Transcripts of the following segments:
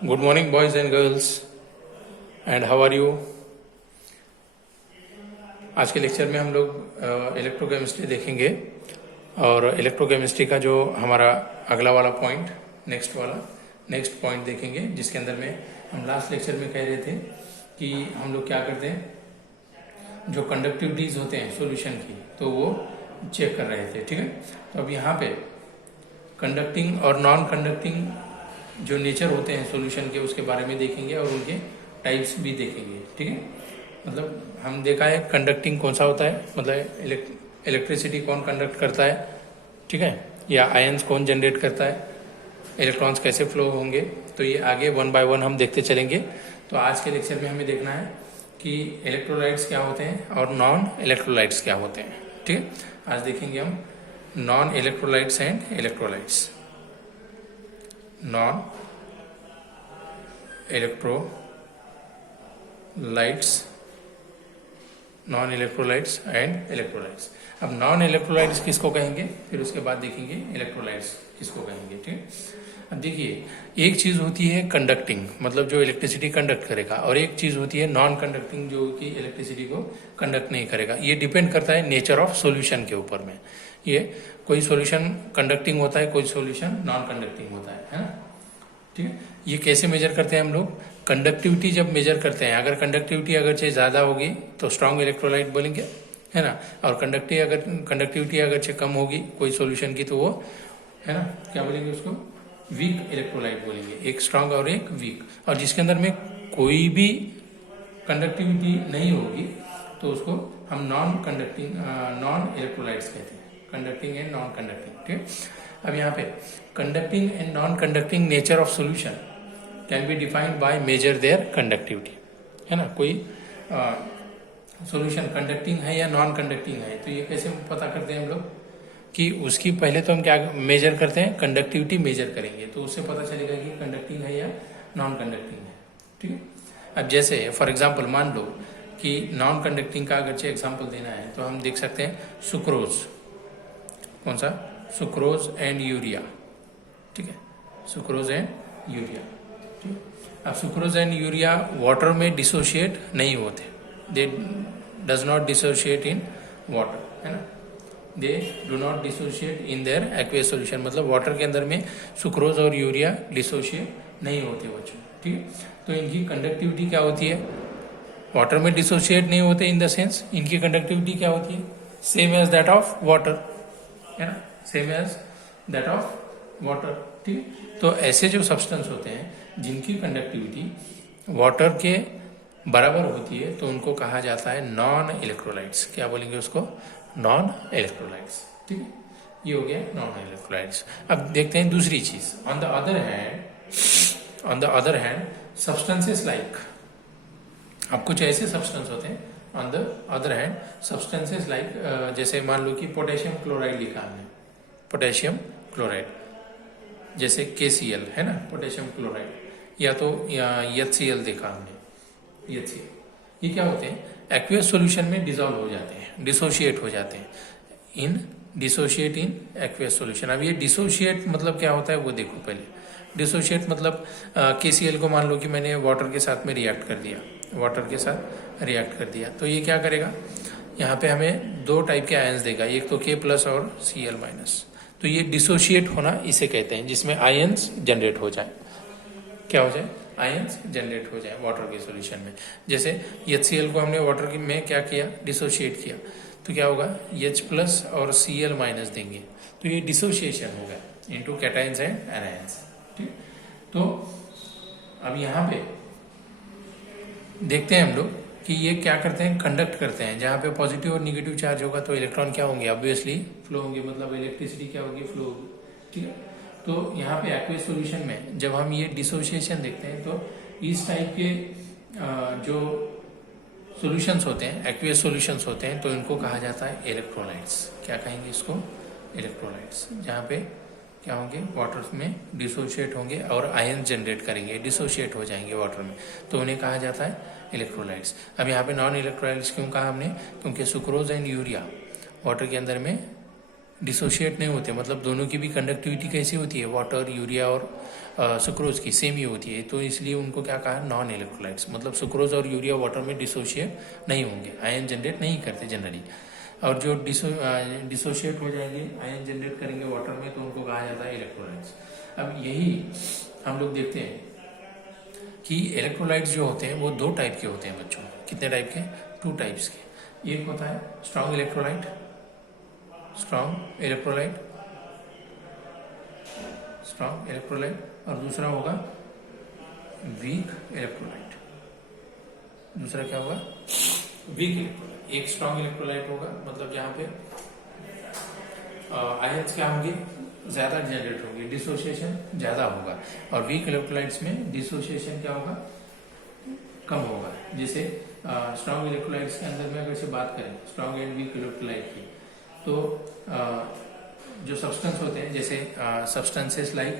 Good morning boys and girls and how are you. आज के lecture में हम लोग इलेक्ट्रोकेमिस्ट्री देखेंगे और इलेक्ट्रोकेमिस्ट्री का जो हमारा अगला वाला पॉइंट नेक्स्ट पॉइंट देखेंगे, जिसके अंदर में हम लास्ट लेक्चर में कह रहे थे कि हम लोग क्या करते हैं, जो कंडक्टिविटीज होते हैं सॉल्यूशन की, तो वो चेक कर रहे थे। ठीक है, तो अब यहाँ पे कंडक्टिंग और नॉन कंडक्टिंग जो नेचर होते हैं सॉल्यूशन के, उसके बारे में देखेंगे और उनके टाइप्स भी देखेंगे। ठीक है, मतलब हम देखा है कंडक्टिंग कौन सा होता है, मतलब इलेक्ट्रिसिटी कौन कंडक्ट करता है, ठीक है, या आयंस कौन जनरेट करता है, इलेक्ट्रॉन्स कैसे फ्लो होंगे, तो ये आगे वन बाय वन हम देखते चलेंगे। तो आज के लेक्चर में हमें देखना है कि इलेक्ट्रोलाइट्स क्या होते हैं और नॉन इलेक्ट्रोलाइट्स क्या होते हैं। ठीक है, आज देखेंगे हम non electrolytes and electrolytes. Non electrolytes and electrolytes. अब नॉन इलेक्ट्रोलाइट्स किसको कहेंगे, फिर उसके बाद देखेंगे इलेक्ट्रोलाइट्स किसको कहेंगे। ठीक है, अब देखिए, एक चीज होती है कंडक्टिंग, मतलब जो इलेक्ट्रिसिटी कंडक्ट करेगा, और एक चीज होती है नॉन कंडक्टिंग, जो कि इलेक्ट्रिसिटी को कंडक्ट नहीं करेगा। ये डिपेंड करता है नेचर ऑफ सॉल्यूशन के ऊपर में। ये कोई सॉल्यूशन कंडक्टिंग होता है, कोई सॉल्यूशन नॉन कंडक्टिंग होता है ना। ठीक है, ये कैसे मेजर करते हैं हम लोग, कंडक्टिविटी जब मेजर करते हैं, अगर कंडक्टिविटी अगर चाहे ज्यादा होगी तो स्ट्रॉन्ग इलेक्ट्रोलाइट बोलेंगे, है ना, और कंडक्टिविटी अगर चाहे कम होगी कोई सॉल्यूशन की, तो वो, है ना, क्या बोलेंगे उसको, वीक इलेक्ट्रोलाइट बोलेंगे। एक स्ट्रांग और एक वीक, और जिसके अंदर में कोई भी कंडक्टिविटी नहीं होगी तो उसको हम नॉन इलेक्ट्रोलाइट्स कहते हैं, कंडक्टिंग एंड नॉन कंडक्टिंग। ठीक है, अब यहाँ पे conducting and non conducting nature of solution can be defined by measure their conductivity, है ना। कोई सॉल्यूशन कंडक्टिंग है या नॉन कंडक्टिंग है, तो ये कैसे पता करते हैं हम लोग कि उसकी पहले तो हम क्या मेजर करते हैं, कंडक्टिविटी मेजर करेंगे, तो उससे पता चलेगा कि कंडक्टिंग है या नॉन कंडक्टिंग है। ठीक है, अब जैसे फॉर एग्जांपल मान लो कि नॉन कंडक्टिंग का अगर एग्जांपल देना है, तो हम देख सकते हैं सुक्रोज, कौन सा, सुक्रोज एंड यूरिया। ठीक है, सुक्रोज एंड यूरिया। ठीक है, अब सुक्रोज एंड यूरिया वाटर में डिसोशिएट नहीं होते, दे does not dissociate in water, है ना, they do not dissociate in their aqueous solution, मतलब वाटर के अंदर में सुक्रोज और यूरिया डिसोशिएट नहीं होते बच्चों। ठीक है, तो इनकी कंडक्टिविटी क्या होती है, वाटर में डिसोशिएट नहीं होते, इन द सेंस इनकी कंडक्टिविटी क्या होती है, same as that of water, है ना, same as that of water. ठीक है, तो ऐसे जो सब्सटेंस होते हैं जिनकी कंडक्टिविटी वाटर के बराबर होती है, तो उनको कहा जाता है नॉन इलेक्ट्रोलाइट्स। क्या बोलेंगे उसको, नॉन इलेक्ट्रोलाइट्स। ठीक है, ये हो गया नॉन इलेक्ट्रोलाइट्स। अब देखते हैं दूसरी चीज, on the other hand substances like, अब कुछ ऐसे सब्सटेंस होते हैं on the other hand substances like, जैसे मान लो कि पोटेशियम क्लोराइड लिखा हमने, पोटेशियम क्लोराइड, जैसे KCl, है ना, पोटेशियम क्लोराइड, या तो HCl देखा हमने, HCl, ये क्या होते हैं, एक्वियस सॉल्यूशन में डिसॉल्व हो जाते हैं, डिसोशिएट हो जाते हैं, डिसोशिएट इन एक्वियस सॉल्यूशन। अब ये डिसोशिएट मतलब क्या होता है वो देखो पहले। डिसोशिएट मतलब KCl को मान लो कि मैंने वाटर के साथ में रिएक्ट कर दिया, तो ये क्या करेगा, यहाँ पे हमें दो टाइप के आयंस देगा, एक तो K+ और Cl-, तो ये डिसोशिएट होना इसे कहते हैं, जिसमें आयंस जनरेट हो जाए, क्या हो जाए, आयंस जनरेट हो जाए वाटर के सॉल्यूशन में। जैसे HCl को हमने वाटर में क्या किया, डिसोशिएट किया, तो क्या होगा, H+ और Cl- देंगे, तो ये डिसोशिएशन होगा इनटू कैटायंस एंड एनायंस। ठीक, तो अब यहाँ पे देखते हैं हम लोग कि ये क्या करते हैं, कंडक्ट करते हैं। जहाँ पे पॉजिटिव और निगेटिव चार्ज होगा तो इलेक्ट्रॉन क्या होंगे, ऑब्वियसली फ्लो होंगे, मतलब इलेक्ट्रिसिटी क्या होगी, फ्लो होगी। ठीक है, तो यहाँ पे एक्वियस सॉल्यूशन में जब हम ये डिसोशिएशन देखते हैं, तो इस टाइप के जो सॉल्यूशंस होते हैं, एक्वियस सॉल्यूशंस होते हैं, तो इनको कहा जाता है इलेक्ट्रोलाइट्स। क्या कहेंगे इसको, इलेक्ट्रोलाइट्स, जहाँ पे क्या होंगे, वाटर में डिसोशिएट होंगे और आयन जनरेट करेंगे, डिसोशिएट हो जाएंगे वाटर में, तो उन्हें कहा जाता है इलेक्ट्रोलाइट्स। अब यहाँ पे नॉन इलेक्ट्रोलाइट्स क्यों कहा हमने, क्योंकि सुक्रोज एंड यूरिया वाटर के अंदर में डिसोशिएट नहीं होते, मतलब दोनों की भी कंडक्टिविटी कैसी होती है, वाटर यूरिया और सुक्रोज की सेम ही होती है, तो इसलिए उनको क्या कहा, नॉन इलेक्ट्रोलाइट्स। मतलब सुक्रोज और यूरिया वाटर में डिसोशिएट नहीं होंगे, आयन जनरेट नहीं करते जनरली। और जो डिसोशिएट हो जाएंगे, आयन जनरेट करेंगे वाटर में, तो उनको कहा जाता है इलेक्ट्रोलाइट्स। अब यही हम लोग देखते हैं कि इलेक्ट्रोलाइट्स जो होते हैं वो दो टाइप के होते हैं बच्चों। कितने टाइप के? 2 टाइप्स के। एक होता है strong electrolyte, strong electrolyte, strong electrolyte, और दूसरा होगा वीक इलेक्ट्रोलाइट। दूसरा क्या होगा? Weak electrolyte. एक स्ट्रॉन्ग इलेक्ट्रोलाइट होगा, मतलब यहाँ पे आयंस क्या होंगे, ज्यादा जनरेट होंगे, डिसोसिएशन ज्यादा होगा। और वीक इलेक्ट्रोलाइट्स में डिसोसिएशन क्या होगा, कम होगा। जैसे स्ट्रॉन्ग इलेक्ट्रोलाइट्स के अंदर में अगर से बात करें स्ट्रॉन्ग एंड वीक इलेक्ट्रोलाइट की, तो जो सब्सटेंस होते हैं, जैसे सब्सटेंसेस लाइक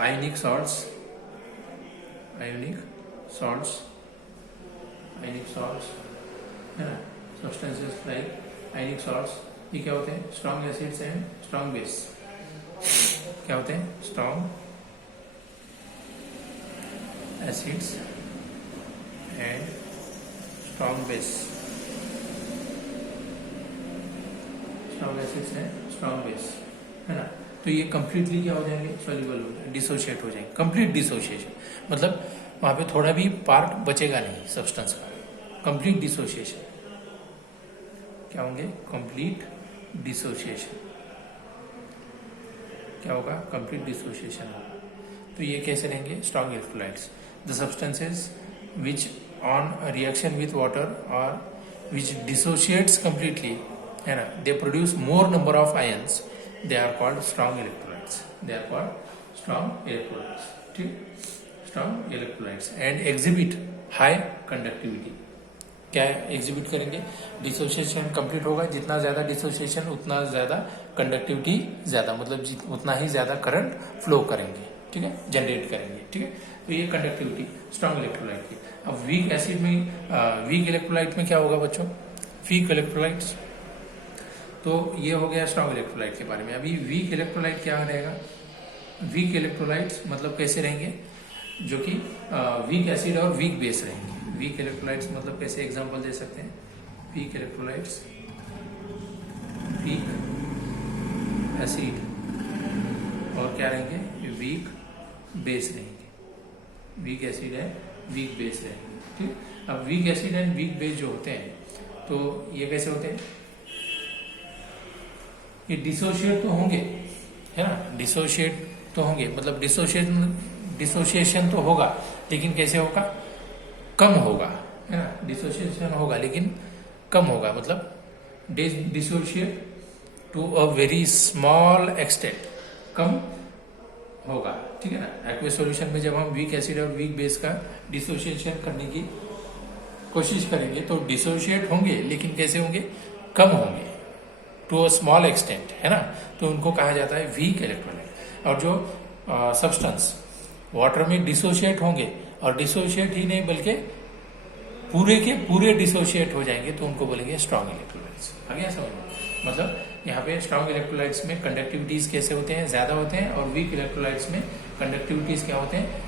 आयनिक सॉल्ट्स, है ना, सब्सटेंसेस लाइक आयनिक सॉल्ट्स, ये क्या होते हैं? Strong acids and strong base. क्या होते हैं? Strong acids and strong base. Strong acids and strong base, है ना। तो ये कंप्लीटली क्या हो जाएंगे? सॉल्युबल हो जाएंगे, डिसोशिएट हो जाएंगे। कंप्लीट डिसोशिएशन मतलब वहां पे थोड़ा भी पार्ट बचेगा नहीं सब्सटेंस का, कंप्लीट डिसोशिएशन। क्या होंगे? Complete dissociation. क्या होगा? कंप्लीट डिसोशिएशन होगा। तो ये कैसे रहेंगे? Strong electrolytes, the substances which on reaction with water और विच डिसोशिएट्स कंप्लीटली, है ना, they produce more number of ions, they are called strong electrolytes. They are called strong electrolytes. ठीक, strong electrolytes and exhibit high conductivity. क्या exhibit करेंगे? Dissociation complete होगा, जितना ज्यादा dissociation उतना ज्यादा कंडक्टिविटी ज्यादा, मतलब उतना ही ज्यादा करंट फ्लो करेंगे, ठीक है, जनरेट करेंगे, ठीक है। तो ये कंडक्टिविटी स्ट्रॉन्ग इलेक्ट्रोलाइट की। अब वीक एसिड में, वीक इलेक्ट्रोलाइट में क्या होगा बच्चों? वीक इलेक्ट्रोलाइट्स, तो ये हो गया स्ट्रॉन्ग इलेक्ट्रोलाइट के बारे में। अभी वीक इलेक्ट्रोलाइट क्या रहेगा? वीक इलेक्ट्रोलाइट्स मतलब कैसे रहेंगे? जो कि वीक एसिड और वीक बेस रहेंगे। वीक इलेक्ट्रोलाइट्स मतलब कैसे एग्जांपल दे सकते हैं? वीक इलेक्ट्रोलाइट्स, वीक एसिड, और क्या रहेंगे? वीक बेस रहेंगे। वीक एसिड है, वीक बेस रहेंगे, ठीक। अब weak acid and weak base जो होते हैं, तो ये कैसे होते हैं? ये डिसोशिएट तो होंगे, है ना, डिसोशिएट तो होंगे, मतलब डिसोशिएशन तो होगा, लेकिन कैसे होगा? कम होगा, है ना। डिसोशिएशन होगा लेकिन कम होगा, मतलब dissociate to a very small extent, कम होगा, ठीक है ना। एक्वेस सॉल्यूशन में जब हम वीक एसिड और वीक बेस का डिसोशिएशन करने की कोशिश करेंगे तो डिसोशिएट होंगे, लेकिन कैसे होंगे? कम होंगे, टू अ स्मॉल एक्सटेंट, है ना। तो उनको कहा जाता है वीक इलेक्ट्रोलाइट। और जो सब्सटेंस वाटर में डिसोशिएट होंगे, और डिसोशिएट ही नहीं बल्कि पूरे के पूरे डिसोशिएट हो जाएंगे, तो उनको बोलेंगे स्ट्रॉन्ग इलेक्ट्रोलाइट्स। आ गया समझ में? मतलब यहाँ पे स्ट्रॉन्ग इलेक्ट्रोलाइट्स में कंडक्टिविटीज कैसे होते हैं? ज्यादा होते हैं, और वीक इलेक्ट्रोलाइट्स में कंडक्टिविटीज क्या होते हैं?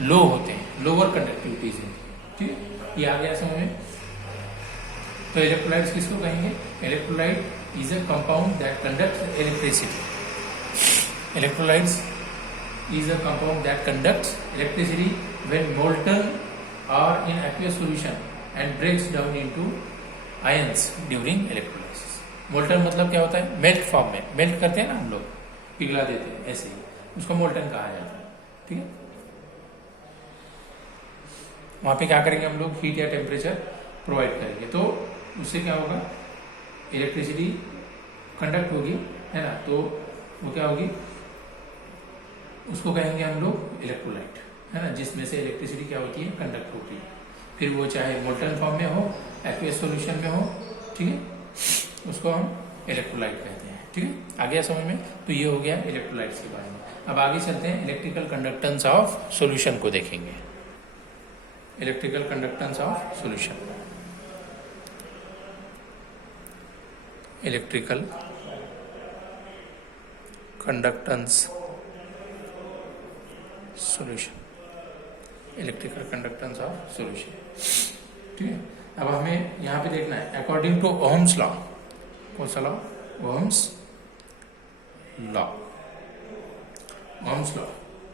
लो होते हैं, लोअर कंडक्टिविटीज है, ठीक है। ये आ गया समझ में? तो इलेक्ट्रोलाइट्स किसको कहेंगे? Electrolyte is a compound that conducts electricity. Electrolytes is a compound that conducts electricity when molten or in aqueous solution and breaks down into ions during electrolysis. Molten मतलब क्या होता है? मेल्ट फॉर्म में, melt करते हैं ना हम लोग, पिघला देते हैं, ऐसे ही उसको मोल्टन कहा जाता है, ठीक है। वहां पे क्या करेंगे हम लोग? हीट या टेम्परेचर प्रोवाइड करेंगे, तो उससे क्या होगा? इलेक्ट्रिसिटी कंडक्ट होगी, है ना। तो वो क्या होगी? उसको कहेंगे हम लोग इलेक्ट्रोलाइट, है ना, जिसमें से इलेक्ट्रिसिटी क्या होती है? कंडक्ट होती है। फिर वो चाहे मोल्टन फॉर्म में हो, एक्वेस सॉल्यूशन में हो, ठीक है, उसको हम इलेक्ट्रोलाइट कहते हैं, ठीक है। आ गया समझ में? तो ये हो गया इलेक्ट्रोलाइट्स के बारे में। अब आगे चलते हैं, इलेक्ट्रिकल कंडक्टेंस ऑफ सॉल्यूशन को देखेंगे। Electrical conductance of solution, electrical conductance solution, electrical conductance of solution. ठीक है, अब हमें यहाँ पे देखना है अकॉर्डिंग टू ओहम्स लॉ, कौन सा law? Ohm's law, Ohm's law.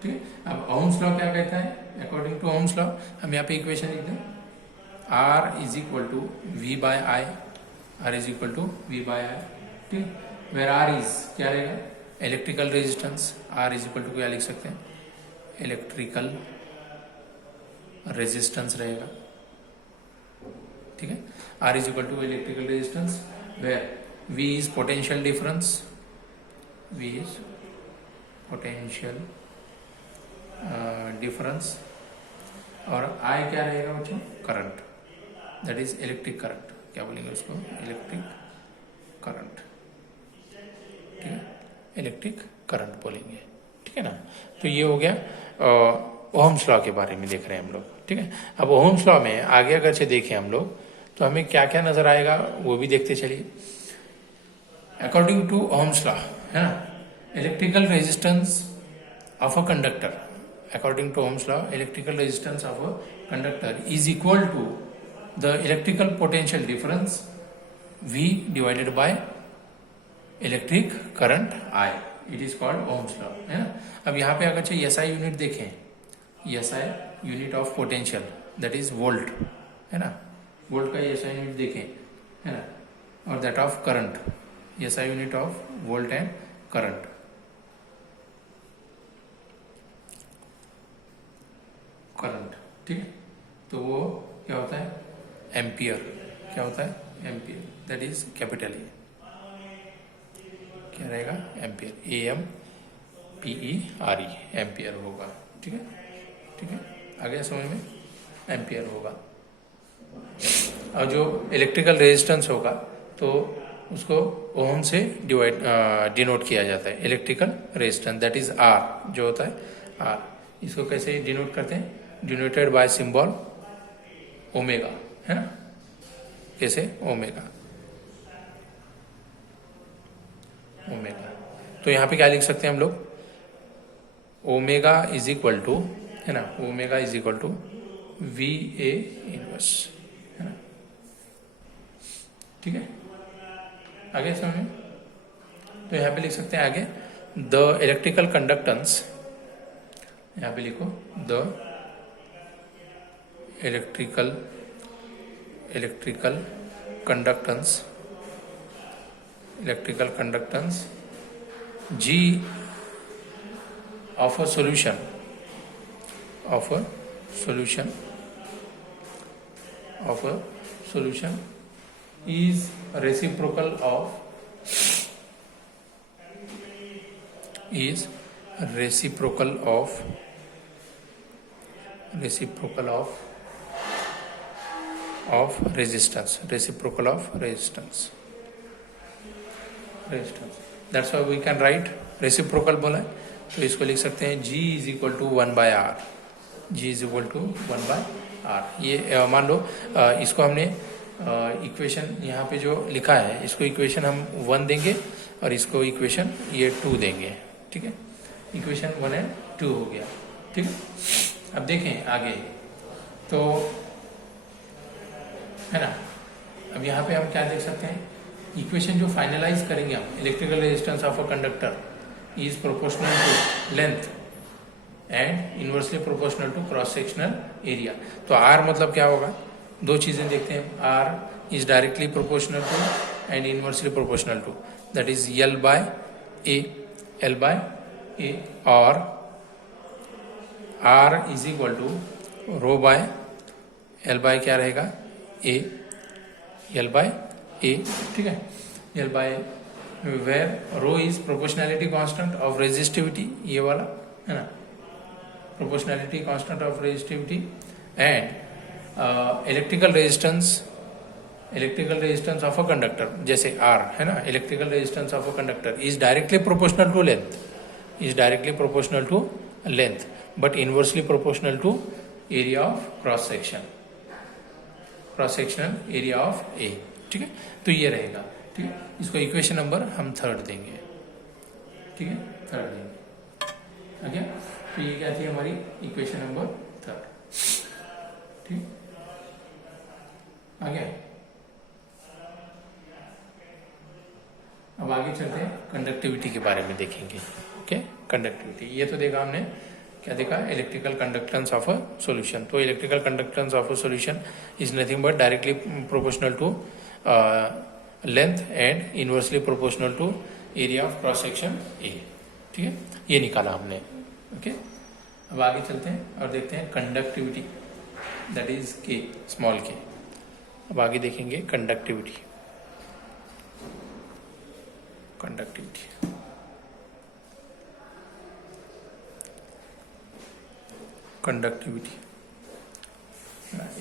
ठीक है, अब ओहम्स लॉ क्या कहता है? अकॉर्डिंग टू ओहम्स लॉ हम यहाँ पे इक्वेशन लिख दें, R is equal to V by I, R is equal to V by I. ठीक, वेर R इज क्या रहेगा? Electrical resistance. R is equal to क्या लिख सकते हैं? इलेक्ट्रिकल रेजिस्टेंस रहेगा। ठीक है, R is equal to electrical resistance, where V is potential difference, V is potential difference, और I क्या रहेगा बच्चों? Current, that is electric current. क्या बोलेंगे उसको? Electric current. ठीक है, इलेक्ट्रिक करंट बोलेंगे। ठीक है ना, तो ये हो गया ओहम्स लॉ के बारे में देख रहे हैं हम लोग। ठीक है, अब ओहम्स लॉ में आगे अगर से देखें हम लोग तो हमें क्या क्या नजर आएगा वो भी देखते चलिए। अकॉर्डिंग टू ओहम्स लॉ, है ना, electrical resistance of a conductor, according to Ohm's law, electrical resistance of a conductor is equal to the electrical potential difference V divided by electric current I. It is called Ohm's law, है ना। अब यहाँ पे अगर चाहिए SI unit देखें, SI unit of potential that is volt, है ना, वोल्ट का SI यूनिट देखें, है ना, और that of current, SI unit of volt and current. Current, ठीक है, तो वो क्या होता है? एम्पियर। क्या होता है? Ampere, that is capital A. क्या रहेगा? एम्पियर, AMPERE, एम्पियर होगा। ठीक है, ठीक है, आ गया समझ में? एम्पियर होगा। और जो इलेक्ट्रिकल रेजिस्टेंस होगा तो उसको ओम से डिनोट किया जाता है, electrical resistance that is R जो होता है R। इसको कैसे डिनोट करते हैं? डिनोटेड बाय सिंबल ओमेगा, है ना, कैसे? Omega, omega. तो यहाँ पे क्या लिख सकते हैं हम लोग? ओमेगा इज इक्वल टू, है ना, omega is equal to VA inverse, है ना। ठीक है, आगे समझ? तो यहाँ पे लिख सकते हैं आगे द इलेक्ट्रिकल कंडक्टेंस, यहाँ पे लिखो the electrical conductance G of a solution is reciprocal of resistance, that's why we can write reciprocal बोला है, तो इसको लिख सकते हैं G is equal to 1/R, G is equal to 1/R। ये मान लो इसको हमने इक्वेशन यहाँ पे जो लिखा है इसको इक्वेशन हम 1 देंगे और इसको इक्वेशन ये 2 देंगे। ठीक है, इक्वेशन 1 एंड 2 हो गया। ठीक है, अब देखें आगे तो, है ना, अब यहाँ पे हम क्या देख सकते हैं? इक्वेशन जो फाइनलाइज करेंगे हम, electrical resistance of a conductor is proportional to length and inversely proportional to cross sectional area. तो R मतलब क्या होगा? दो चीजें देखते हैं, R is directly proportional to and inversely proportional to, that is L by A, और R is equal to rho by L by क्या रहेगा? A, L by A। ठीक है, L by where rho is proportionality constant of resistivity, ये वाला, है ना, proportionality constant of resistivity, and electrical resistance of a conductor जैसे R, है ना, electrical resistance of a conductor is directly proportional to length, but inversely proportional to area of cross sectional area of A। ठीक है, तो ये रहेगा। ठीक है, इसको इक्वेशन नंबर हम थर्ड देंगे, ठीक है, थर्ड देंगे। ओके, तो ये क्या थी हमारी इक्वेशन नंबर थर्ड, ठीक, आ गया। अब आगे चलते हैं, कंडक्टिविटी के बारे में देखेंगे। ओके, कंडक्टिविटी, ये तो देखा हमने, क्या देखा, electrical conductance of a solution. तो electrical conductance of a solution is nothing but directly proportional to length and inversely proportional to area of cross section A, ठीक है, ये निकाला हमने। ओके, अब आगे चलते हैं और देखते हैं कंडक्टिविटी, दैट इज के, स्मॉल के। अब आगे देखेंगे कंडक्टिविटी, कंडक्टिविटी, कंडक्टिविटी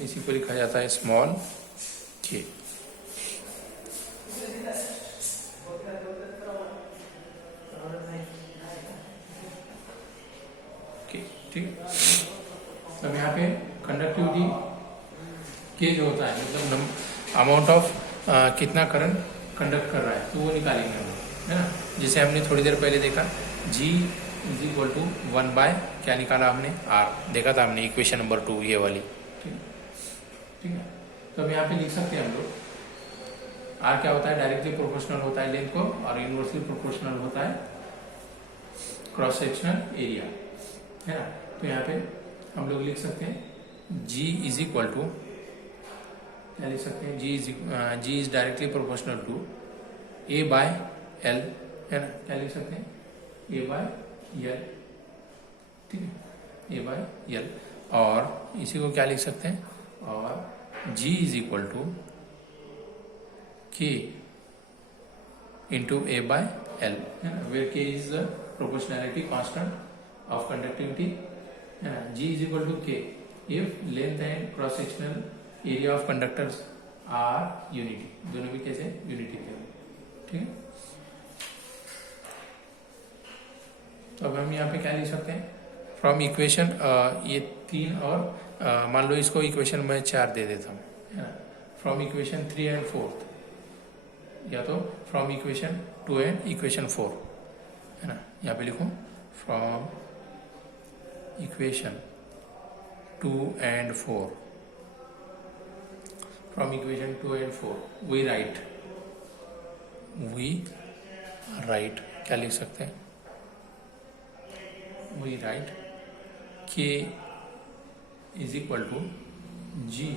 इसी को लिखा जाता है स्मॉल के। ठीक, अब यहाँ पे कंडक्टिविटी के जो होता है, मतलब अमाउंट ऑफ कितना करंट कंडक्ट कर रहा है, तो वो निकालेंगे हम, है ना। जैसे हमने थोड़ी देर पहले देखा G is equal to 1 by क्या निकाला हमने, R देखा था हमने, इक्वेशन नंबर 2 ये वाली, ठीक है। तो अब यहाँ पे लिख सकते हैं हम लोग, R क्या होता है, डायरेक्टली प्रोपोर्शनल होता है लेंथ को, और इनवर्सली प्रोपोर्शनल होता है क्रॉस सेक्शनल एरिया, है ना। तो यहाँ पे हम लोग लिख सकते हैं G इज इक्वल टू, क्या लिख सकते हैं, G is directly proportional to A by L, है ना, क्या लिख सकते हैं, A बाय L, ठीक है, A बाय L, और इसी को क्या लिख सकते हैं, और G is equal to K into A by L, है ना, where K is the proportionality constant of conductivity, है ना। G is equal to K if length and cross sectional area of conductors are unity, दोनों भी कैसे unity के, ठीक है। तो अब हम यहाँ पे क्या लिख सकते हैं, फ्रॉम इक्वेशन, ये 3 और मान लो इसको इक्वेशन में 4 दे देता हूँ, है ना, फ्रॉम इक्वेशन 3 एंड 4, या तो फ्रॉम इक्वेशन 2 एंड इक्वेशन 4, है ना। यहाँ पे लिखूँ from equation 2 and 4, from equation 2 and 4 we write क्या लिख सकते हैं, we write K is equal to G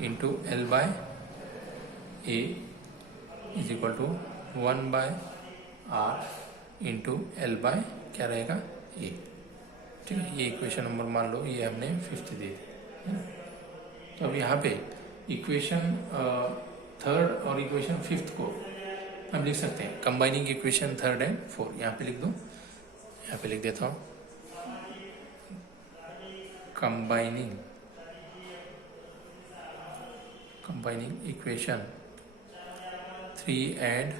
into L by A is equal to 1 by R into L by क्या रहेगा A, ठीक है। ये इक्वेशन नंबर मान लो, ये हमने 5th दे दी, है ना। तो अब यहाँ पे इक्वेशन 3rd और इक्वेशन 5th को हम लिख सकते हैं कंबाइनिंग इक्वेशन 3rd एंड 4, यहाँ पे लिख दूँ, यहाँ पे लिख देता हूँ combining equation 3 and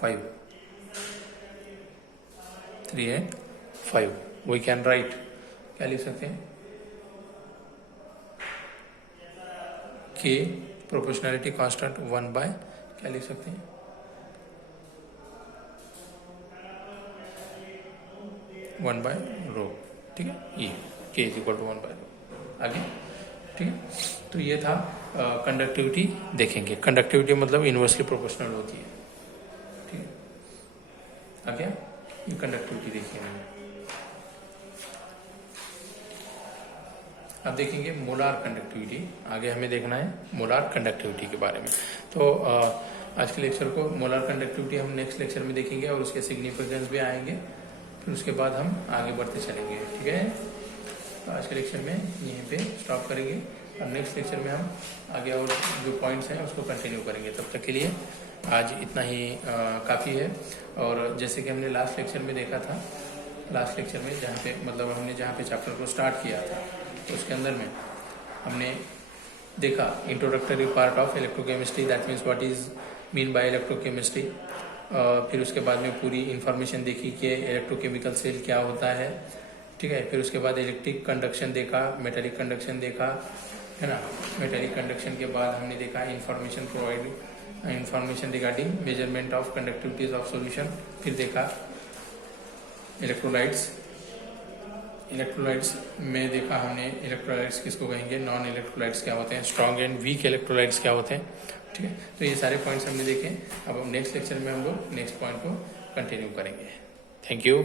5 we can write, क्या लिख सकते हैं, K प्रोपोर्शनैलिटी कांस्टेंट 1 बाय क्या लिख सकते हैं, 1 बाय रो, ठीक है, ये K is equal to 1 by rho, आगे, ठीक है। तो ये था कंडक्टिविटी देखेंगे, कंडक्टिविटी मतलब इनवर्सली प्रोपोर्शनल होती है, ठीक है, आगे ये कंडक्टिविटी देखिए। अब देखेंगे मोलार कंडक्टिविटी, आगे हमें देखना है मोलार कंडक्टिविटी के बारे में। तो आज के लेक्चर को मोलार कंडक्टिविटी हम नेक्स्ट लेक्चर में देखेंगे और उसके सिग्निफिकेंस भी आएंगे, फिर उसके बाद हम आगे बढ़ते चलेंगे, ठीक है। तो आज के लेक्चर में यहीं पे स्टॉप करेंगे और नेक्स्ट लेक्चर में हम आगे और जो पॉइंट्स हैं उसको कंटिन्यू करेंगे। तब तक के लिए आज इतना ही काफ़ी है। और जैसे कि हमने लास्ट लेक्चर में देखा था, लास्ट लेक्चर में जहाँ पे मतलब हमने जहाँ पे चैप्टर को स्टार्ट किया था, तो उसके अंदर में हमने देखा introductory part of electrochemistry, that means what is mean by electrochemistry. फिर उसके बाद में पूरी इंफॉर्मेशन देखी कि इलेक्ट्रोकेमिकल सेल क्या होता है, ठीक है। फिर उसके बाद इलेक्ट्रिक कंडक्शन देखा, मेटेलिक कंडक्शन देखा, है ना। मेटेलिक कंडक्शन के बाद हमने देखा information provide information regarding measurement of conductivities of solution. फिर देखा इलेक्ट्रोलाइट्स। इलेक्ट्रोलाइट्स में देखा हमने इलेक्ट्रोलाइट्स किसको कहेंगे, नॉन इलेक्ट्रोलाइट्स क्या होते हैं, स्ट्रॉन्ग एंड वीक इलेक्ट्रोलाइट्स क्या होते हैं। ठीक है, तो ये सारे पॉइंट्स हमने देखे। अब नेक्स्ट लेक्चर में हम लोग नेक्स्ट पॉइंट को कंटिन्यू करेंगे। Thank you.